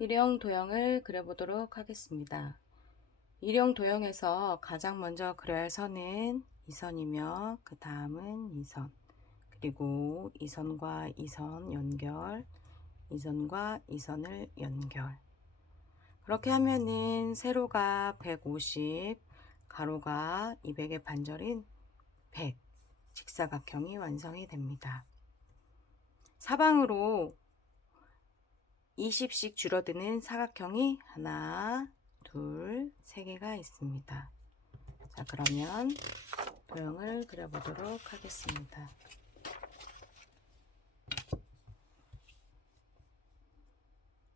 일형 도형을 그려보도록 하겠습니다. 일형 도형에서 가장 먼저 그려야 할 선은 이 선이며 그 다음은 이 선, 그리고 이 선과 이선 연결, 이 선과 이 선을 연결. 그렇게 하면은 세로가 150, 가로가 200의 반절인 100 직사각형이 완성이 됩니다. 사방으로 20씩 줄어드는 사각형이 하나, 둘, 세 개가 있습니다. 자, 그러면 도형을 그려보도록 하겠습니다.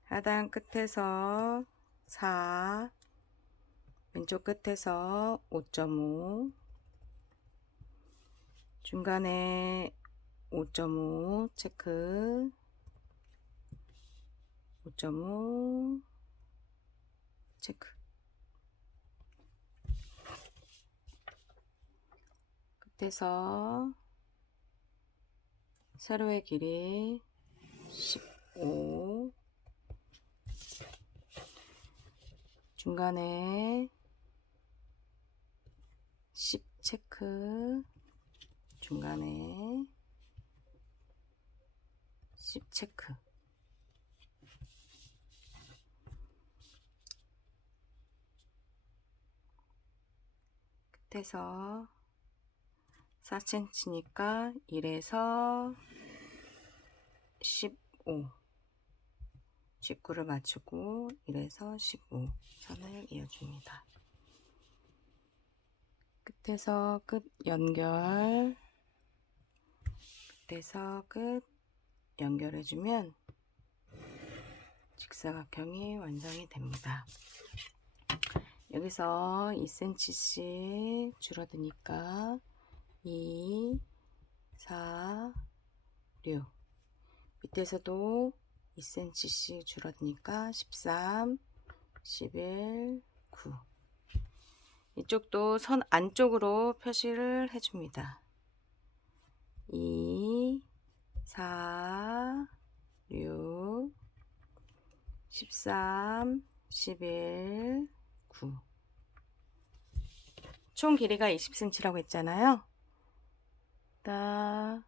하단 끝에서 4, 왼쪽 끝에서 5.5, 중간에 5.5 체크, 5.5 체크. 끝에서 세로의 길이 15 중간에 10 체크. 중간에 10 체크 끝에서 4cm니까 1에서 15 19를 맞추고 1에서 15 선을 이어줍니다. 끝에서 끝 연결 끝에서 끝 연결해주면 직사각형이 완성이 됩니다. 여기서 2cm씩 줄어드니까 2, 4, 6 밑에서도 2cm씩 줄어드니까 13, 11, 9 이쪽도 선 안쪽으로 표시를 해줍니다. 2, 4, 6, 13, 11, 9. 총 길이가 20cm라고 했잖아요. 딱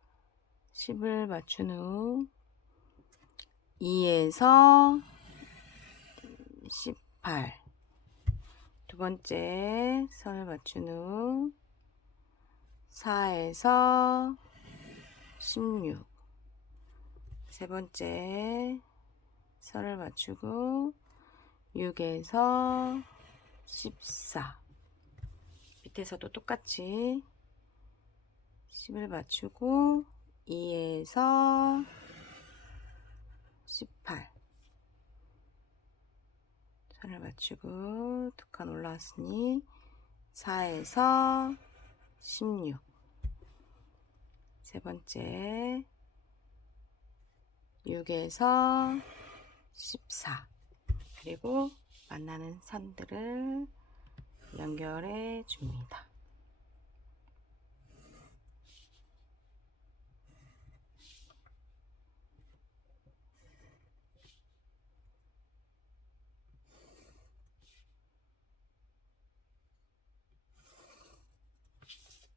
10을 맞춘 후 2에서 18. 두 번째 선을 맞춘 후 4에서 16. 세 번째 선을 맞추고 6에서 14 밑에서도 똑같이 10을 맞추고 2에서 18 선을 맞추고 두 칸 올라왔으니 4에서 16 세 번째. 6에서 14 그리고 만나는 선들을 연결해 줍니다.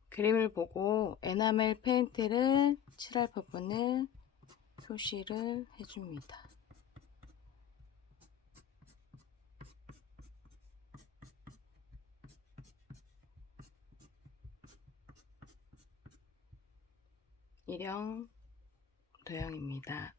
그림을 보고 에나멜 페인트를 칠할 부분을 표시를 해줍니다. 일형 도형입니다.